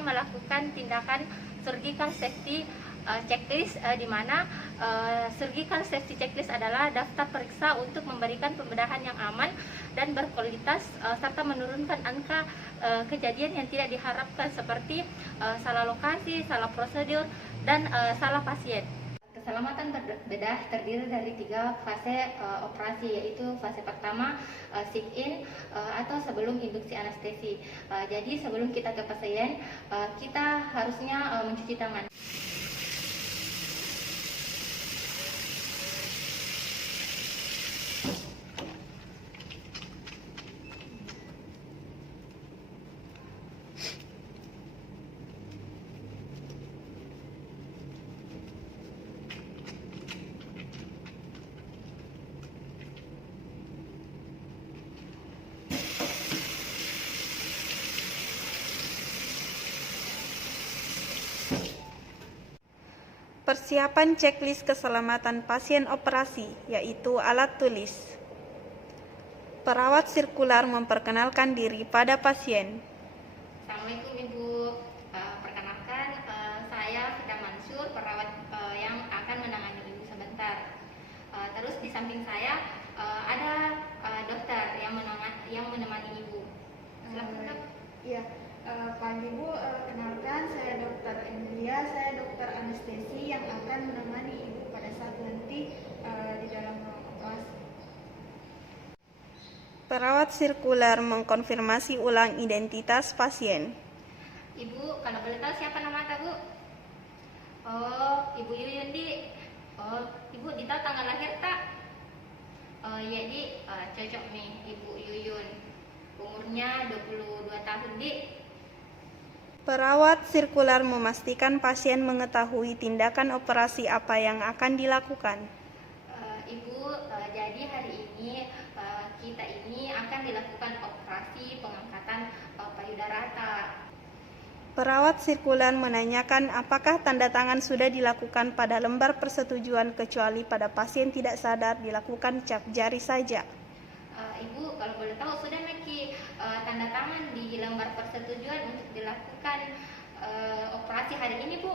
akan melakukan tindakan surgical safety checklist, di mana surgical safety checklist adalah daftar periksa untuk memberikan pembedahan yang aman dan berkualitas serta menurunkan angka kejadian yang tidak diharapkan seperti salah lokasi, salah prosedur, dan salah pasien. Keselamatan bedah terdiri dari 3 fase operasi, yaitu fase pertama sit-in atau sebelum induksi anestesi. Jadi sebelum kita ke pasien, kita harusnya mencuci tangan. Persiapan checklist keselamatan pasien operasi, yaitu alat tulis. Perawat sirkular memperkenalkan diri pada pasien. Assalamualaikum Ibu, perkenalkan saya Fida Mansur, perawat yang akan menangani Ibu sebentar. Terus di samping saya ada dokter yang menemani Ibu. Silakan Dok. Iya, pagi Bu, kenalkan saya Dokter Emilia, saya dokter anestesi yang akan menemani Ibu pada saat nanti di dalam ruang operasi. Perawat sirkular mengkonfirmasi ulang identitas pasien. Ibu, kalau boleh tahu siapa nama Anda, Bu? Oh, Ibu Yuyun Di. Oh, Ibu ditahu tanggal lahir tak? Oh iya Di, cocok nih Ibu Yuyun. Umurnya 22 tahun Di. Perawat sirkular memastikan pasien mengetahui tindakan operasi apa yang akan dilakukan. Ibu, jadi hari ini kita ini akan dilakukan operasi pengangkatan payudara rata. Perawat sirkular menanyakan apakah tanda tangan sudah dilakukan pada lembar persetujuan kecuali pada pasien tidak sadar dilakukan cap jari saja. Ibu, kalau boleh tahu sudah Meki tanda tangan di lembar persetujuan untuk dilakukan operasi hari ini, Bu?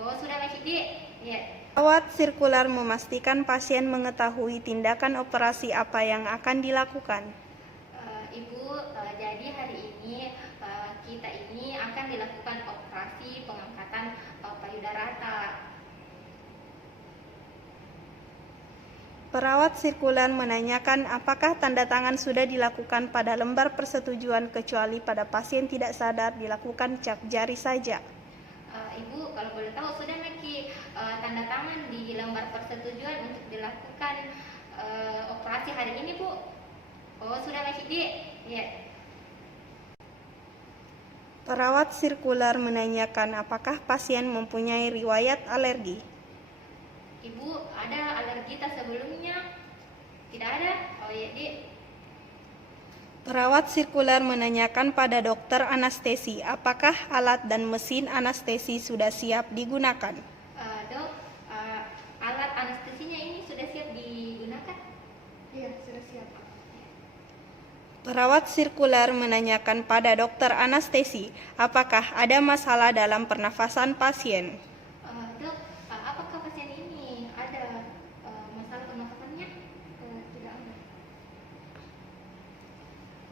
Oh, sudah Meki Di? Ya. Perawat sirkular memastikan pasien mengetahui tindakan operasi apa yang akan dilakukan. Ibu, jadi hari ini kita ini akan dilakukan operasi pengangkatan payudara rata. Perawat sirkular menanyakan apakah tanda tangan sudah dilakukan pada lembar persetujuan kecuali pada pasien tidak sadar dilakukan cap jari saja. Ibu, kalau boleh tahu sudah Meki tanda tangan di lembar persetujuan untuk dilakukan operasi hari ini, Bu? Oh, sudah Meki Di? Ya. Perawat sirkular menanyakan apakah pasien mempunyai riwayat alergi. Ibu, ada alergi tas sebelumnya? Tidak ada? Oh iya Di. Perawat sirkular menanyakan pada dokter anestesi apakah alat dan mesin anestesi sudah siap digunakan. Dok, alat anestesinya ini sudah siap digunakan? Iya, sudah siap. Perawat sirkular menanyakan pada dokter anestesi apakah ada masalah dalam pernafasan pasien. Dok, apakah pasien ini ada masalah pernafasannya? Tidak ada.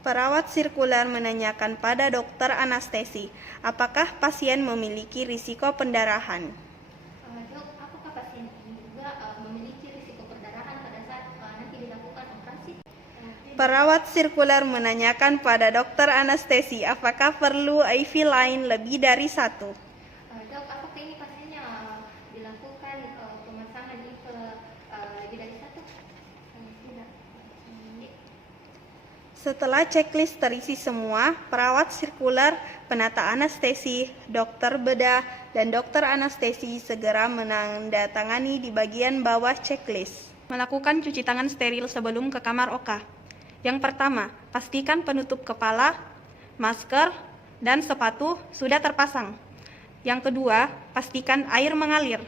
Perawat sirkular menanyakan pada dokter anestesi apakah pasien memiliki risiko pendarahan. Dok, apakah pasien ini juga memiliki risiko perdarahan pada saat nanti dilakukan operasi? Perawat sirkular menanyakan pada dokter anestesi apakah perlu IV lain lebih dari satu. Dok, apakah ini pasiennya dilakukan pemasangan IV lebih dari satu? Tidak. Setelah checklist terisi semua, perawat sirkular, penata anestesi, dokter bedah, dan dokter anestesi segera menandatangani di bagian bawah checklist. Melakukan cuci tangan steril sebelum ke kamar OK. Yang pertama, pastikan penutup kepala, masker, dan sepatu sudah terpasang. Yang kedua, pastikan air mengalir.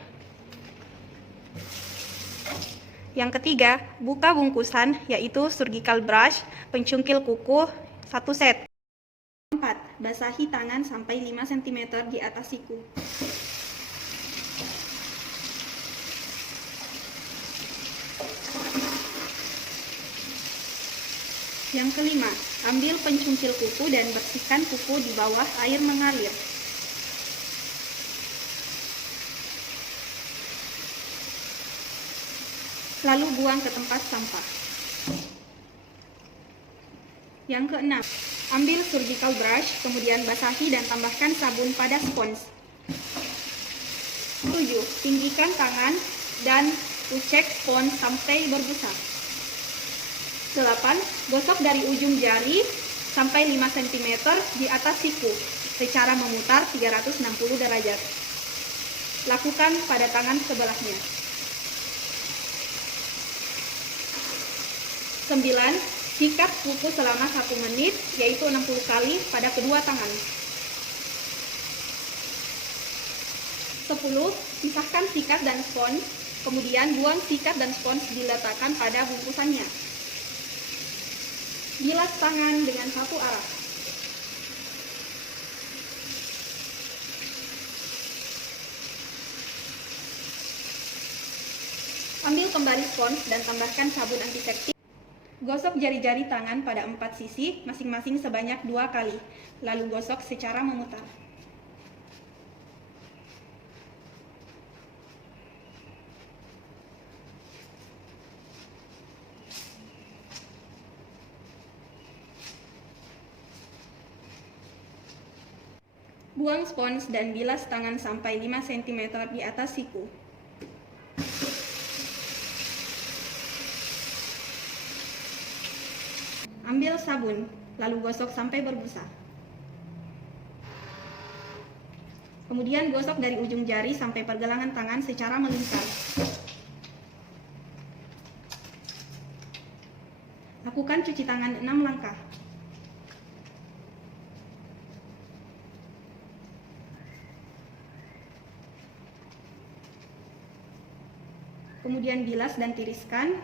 Yang ketiga, buka bungkusan yaitu surgical brush, pencungkil kuku 1 set. 4. basahi tangan sampai 5 cm di atas siku. Yang kelima, ambil pencungkil kuku dan bersihkan kuku di bawah air mengalir. Lalu buang ke tempat sampah. Yang keenam, ambil surgical brush, kemudian basahi dan tambahkan sabun pada spons. 7. Tinggikan tangan dan ucek spons sampai berbusa. 8. Gosok dari ujung jari sampai 5 cm di atas siku secara memutar 360 derajat. Lakukan pada tangan sebelahnya. 9. Sikat kuku selama 1 menit, yaitu 60 kali pada kedua tangan. 10. Pisahkan sikat dan spons, kemudian buang sikat dan spons diletakkan pada bungkusannya. Bilas tangan dengan satu arah. Ambil kembali spons dan tambahkan sabun antiseptik. Gosok jari-jari tangan pada 4 sisi, masing-masing sebanyak 2 kali, lalu gosok secara memutar. Buang spons dan bilas tangan sampai 5 cm di atas siku. Ambil sabun, lalu gosok sampai berbusa. Kemudian gosok dari ujung jari sampai pergelangan tangan secara melingkar. Lakukan cuci tangan 6 langkah. Kemudian bilas dan tiriskan.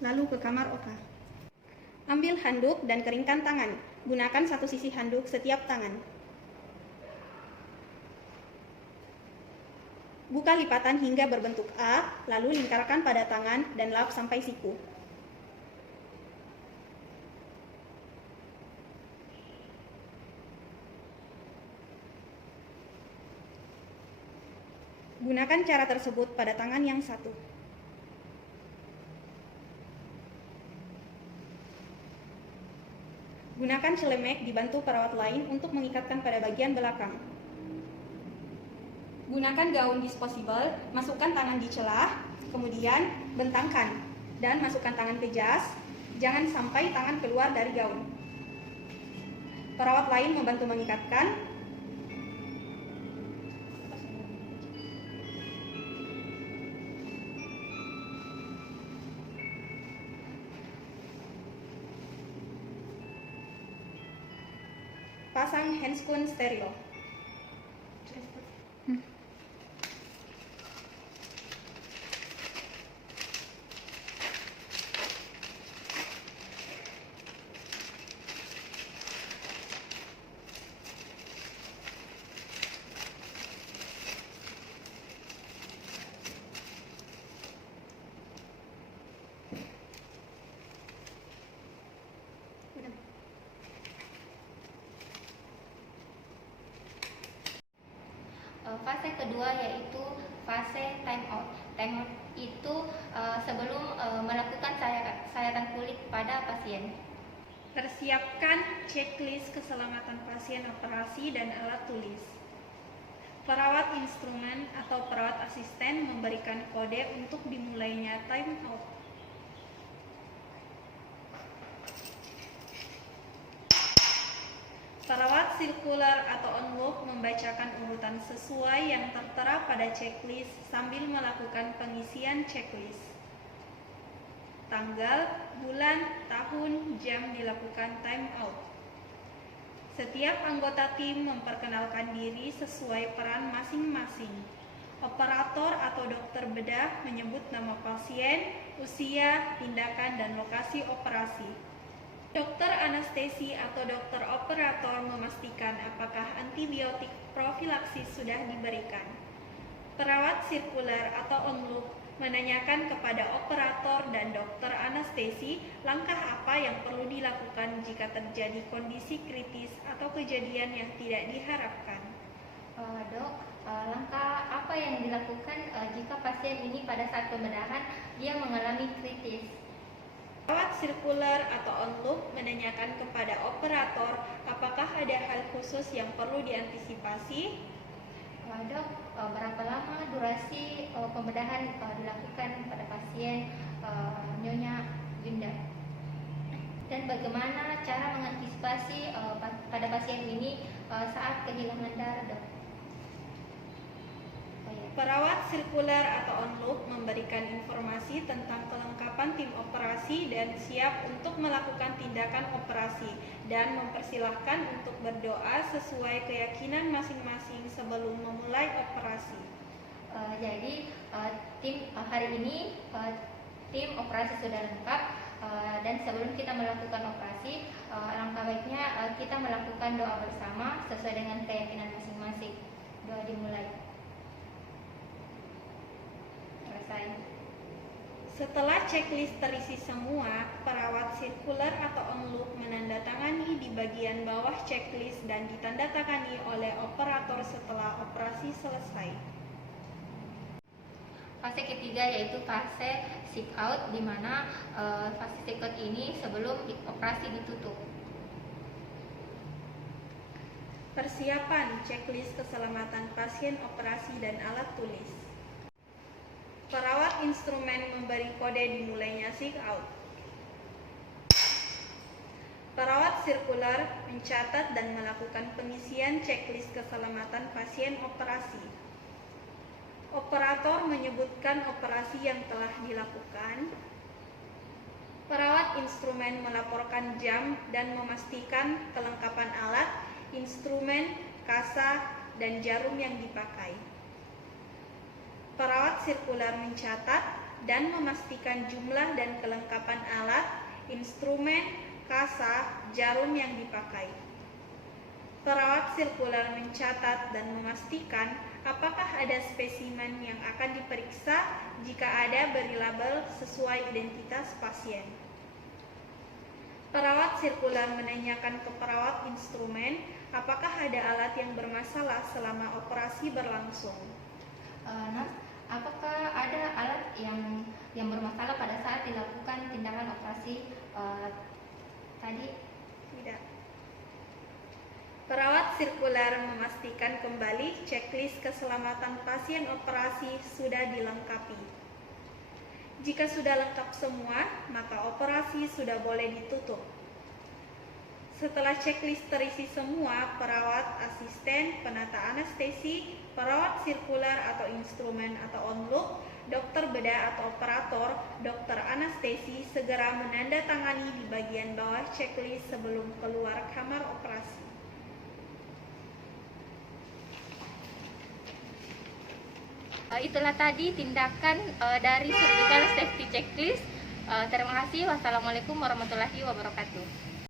Lalu ke kamar Oka. Ambil handuk dan keringkan tangan. Gunakan satu sisi handuk setiap tangan. Buka lipatan hingga berbentuk A, lalu lingkarkan pada tangan dan lap sampai siku. Gunakan cara tersebut pada tangan yang satu. Gunakan celemek dibantu perawat lain untuk mengikatkan pada bagian belakang. Gunakan gaun disposable, masukkan tangan di celah, kemudian bentangkan dan masukkan tangan ke jas. Jangan sampai tangan keluar dari gaun. Perawat lain membantu mengikatkan. Pasang handscoon steril. Fase kedua yaitu fase time out. Time out itu sebelum melakukan sayatan kulit pada pasien. Persiapkan checklist keselamatan pasien operasi dan alat tulis. Perawat instrumen atau perawat asisten memberikan kode untuk dimulainya time out. Perawat sirkular atau envelope membacakan urutan sesuai yang tertera pada checklist sambil melakukan pengisian checklist. Tanggal, bulan, tahun, jam dilakukan time out. Setiap anggota tim memperkenalkan diri sesuai peran masing-masing. Operator atau dokter bedah menyebut nama pasien, usia, tindakan, dan lokasi operasi. Dokter anestesi atau dokter operator memastikan apakah antibiotik profilaksis sudah diberikan. Perawat sirkuler atau onlook menanyakan kepada operator dan dokter anestesi langkah apa yang perlu dilakukan jika terjadi kondisi kritis atau kejadian yang tidak diharapkan. Dok, langkah apa yang dilakukan jika pasien ini pada saat pembedahan dia mengalami kritis? Perawat sirkuler atau onlook menanyakan kepada operator apakah ada hal khusus yang perlu diantisipasi. Dok, berapa lama durasi pembedahan dilakukan pada pasien Nyonya Winda? Dan bagaimana cara mengantisipasi pada pasien ini saat kehilangan darah, Dok? Perawat sirkuler atau onlook memberikan informasi tentang kelengkapan tim operasi dan siap untuk melakukan tindakan operasi dan mempersilahkan untuk berdoa sesuai keyakinan masing-masing sebelum memulai operasi. Jadi tim hari ini tim operasi sudah lengkap dan sebelum kita melakukan operasi alangkah baiknya kita melakukan doa bersama sesuai dengan keyakinan masing-masing. Doa dimulai. Setelah checklist terisi semua, perawat sirkuler atau onlook menandatangani di bagian bawah checklist dan ditandatangani oleh operator setelah operasi selesai. Fase ketiga yaitu fase sick out, di mana fase sick out ini sebelum operasi ditutup. Persiapan checklist keselamatan pasien operasi dan alat tulis. Perawat instrumen memberi kode dimulainya sick out. Perawat sirkuler mencatat dan melakukan pengisian checklist keselamatan pasien operasi. Operator menyebutkan operasi yang telah dilakukan. Perawat instrumen melaporkan jam dan memastikan kelengkapan alat, instrumen, kasa, dan jarum yang dipakai. Perawat sirkuler mencatat dan memastikan jumlah dan kelengkapan alat, instrumen, kasa, jarum yang dipakai. Perawat sirkuler mencatat dan memastikan apakah ada spesimen yang akan diperiksa jika ada beri label sesuai identitas pasien. Perawat sirkuler menanyakan ke perawat instrumen apakah ada alat yang bermasalah selama operasi berlangsung. Apakah ada alat yang bermasalah pada saat dilakukan tindakan operasi tadi? Tidak. Perawat sirkuler memastikan kembali checklist keselamatan pasien operasi sudah dilengkapi. Jika sudah lengkap semua, maka operasi sudah boleh ditutup. Setelah checklist terisi semua, perawat, asisten, penata anestesi, perawat sirkuler atau instrumen atau onlook, dokter bedah atau operator, dokter anestesi segera menandatangani di bagian bawah checklist sebelum keluar kamar operasi. Itulah tadi tindakan dari surgical safety checklist. Terima kasih. Wassalamualaikum warahmatullahi wabarakatuh.